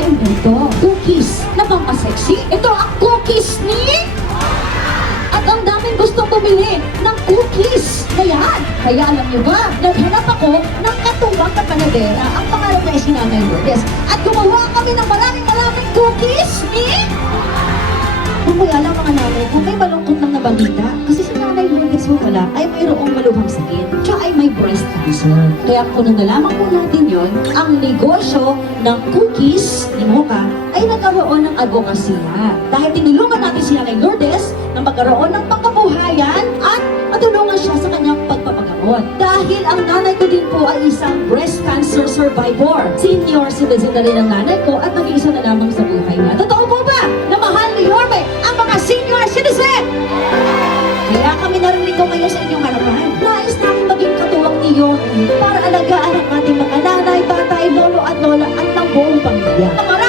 Ano ito? Cookies na pampasexy? Ito ang cookies ni... At ang daming gustong bumili ng cookies. Kaya, kaya alam niyo ba, naghanap ako ng katuwang na panadera. Ang pangalan niya ay si Nanay At gumawa kami ng maraming maraming cookies ni... Kung wala lang mga nanay ko, may malungkot lang na balita. Kasi mo pala ay mayroong malubhang sakit. Siya ay may breast cancer. Kaya kung nalaman po natin yon, ang negosyo ng cookies ni Mocha ay nagkaroon ng advokasya. Dahil tinulungan natin si Nanay Lourdes na magkaroon ng pangkabuhayan at matulungan siya sa kanyang pagpapagamot. Dahil ang nanay ko din po ay isang breast cancer survivor. Senior citizen na rin ang nanay ko at nag-iisa na lamang sa Kami narito ngayon sa inyong harapan. Nais namin maging katuwang ni Yorme para alagaan ang ating mga nanay, tatay, lolo at lola at ng buong pamilya.